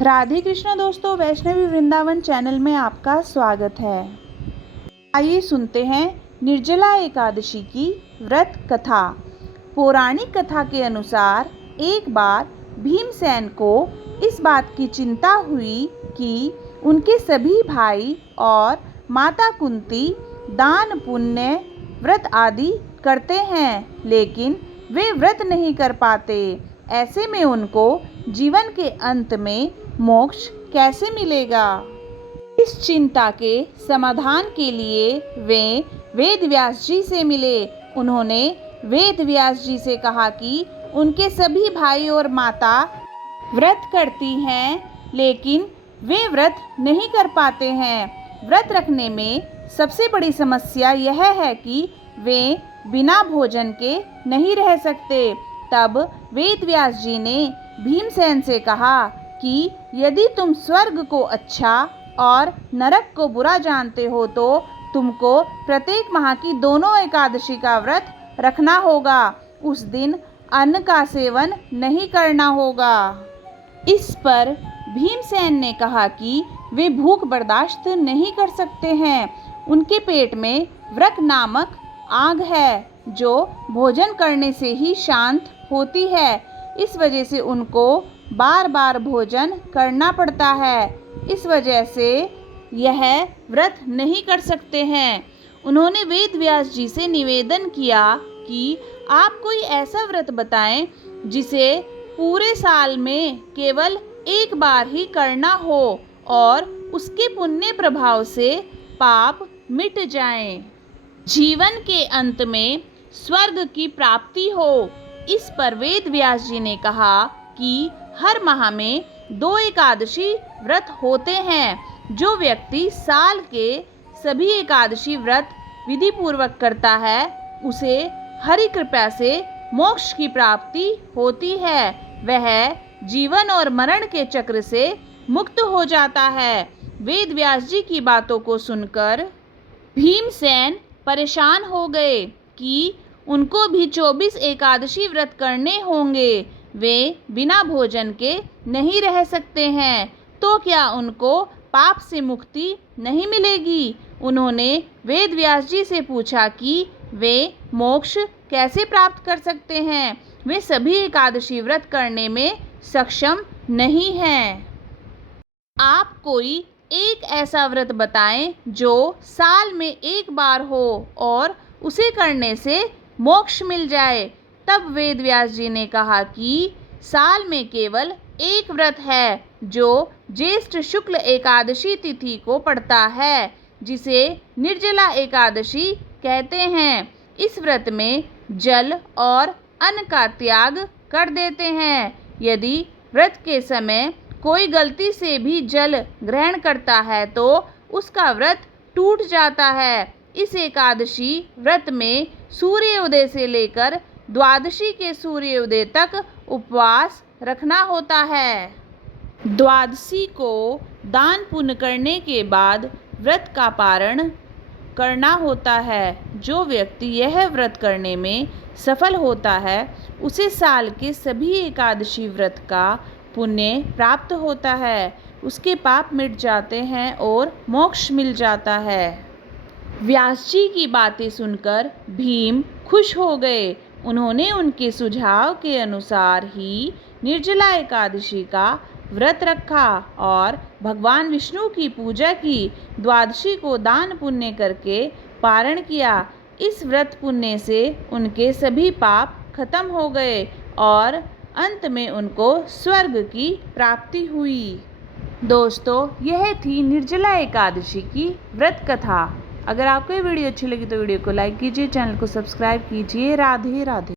राधे कृष्ण दोस्तों, वैष्णवी वृंदावन चैनल में आपका स्वागत है। आइए सुनते हैं निर्जला एकादशी की व्रत कथा। पौराणिक कथा के अनुसार एक बार भीमसेन को इस बात की चिंता हुई कि उनके सभी भाई और माता कुंती दान पुण्य व्रत आदि करते हैं, लेकिन वे व्रत नहीं कर पाते। ऐसे में उनको जीवन के अंत में मोक्ष कैसे मिलेगा? इस चिंता के समाधान के लिए वे वेद व्यास जी से मिले। उन्होंने वेद व्यास जी से कहा कि उनके सभी भाई और माता व्रत करती हैं, लेकिन वे व्रत नहीं कर पाते हैं। व्रत रखने में सबसे बड़ी समस्या यह है कि वे बिना भोजन के नहीं रह सकते। तब वेद व्यास जी ने भीमसेन से कहा कि यदि तुम स्वर्ग को अच्छा और नरक को बुरा जानते हो तो तुमको प्रत्येक माह की दोनों एकादशी का व्रत रखना होगा। उस दिन अन्न का सेवन नहीं करना होगा। इस पर भीमसेन ने कहा कि वे भूख बर्दाश्त नहीं कर सकते हैं। उनके पेट में व्रक नामक आग है जो भोजन करने से ही शांत होती है। इस वजह से उनको बार बार भोजन करना पड़ता है। इस वजह से यह व्रत नहीं कर सकते हैं। उन्होंने वेद व्यास जी से निवेदन किया कि आप कोई ऐसा व्रत बताएं जिसे पूरे साल में केवल एक बार ही करना हो और उसके पुण्य प्रभाव से पाप मिट जाएं, जीवन के अंत में स्वर्ग की प्राप्ति हो। इस पर वेद व्यास जी ने कहा कि हर माह में 2 एकादशी व्रत होते हैं। जो व्यक्ति साल के सभी एकादशी व्रत विधि पूर्वक करता है उसे हरि कृपा से मोक्ष की प्राप्ति होती है। वह जीवन और मरण के चक्र से मुक्त हो जाता है। वेद व्यास जी की बातों को सुनकर भीमसेन परेशान हो गए कि उनको भी 24 एकादशी व्रत करने होंगे। वे बिना भोजन के नहीं रह सकते हैं, तो क्या उनको पाप से मुक्ति नहीं मिलेगी? उन्होंने वेद व्यास जी से पूछा कि वे मोक्ष कैसे प्राप्त कर सकते हैं। वे सभी एकादशी व्रत करने में सक्षम नहीं हैं। आप कोई एक ऐसा व्रत बताएं जो साल में एक बार हो और उसे करने से मोक्ष मिल जाए। तब वेद व्यास जी ने कहा कि साल में केवल एक व्रत है जो ज्येष्ठ शुक्ल एकादशी तिथि को पड़ता है, जिसे निर्जला एकादशी कहते हैं। इस व्रत में जल और अन्न का त्याग कर देते हैं। यदि व्रत के समय कोई गलती से भी जल ग्रहण करता है तो उसका व्रत टूट जाता है। इस एकादशी व्रत में सूर्योदय से लेकर द्वादशी के सूर्योदय तक उपवास रखना होता है। द्वादशी को दान पुण्य करने के बाद व्रत का पारण करना होता है। जो व्यक्ति यह व्रत करने में सफल होता है उसे साल के सभी एकादशी व्रत का पुण्य प्राप्त होता है। उसके पाप मिट जाते हैं और मोक्ष मिल जाता है। व्यास जी की बातें सुनकर भीम खुश हो गए। उन्होंने उनके सुझाव के अनुसार ही निर्जला एकादशी का व्रत रखा और भगवान विष्णु की पूजा की। द्वादशी को दान पुण्य करके पारण किया। इस व्रत पुण्य से उनके सभी पाप खत्म हो गए और अंत में उनको स्वर्ग की प्राप्ति हुई। दोस्तों, यह थी निर्जला एकादशी की व्रत कथा। अगर आपको ये वीडियो अच्छी लगी तो वीडियो को लाइक कीजिए, चैनल को सब्सक्राइब कीजिए। राधे राधे।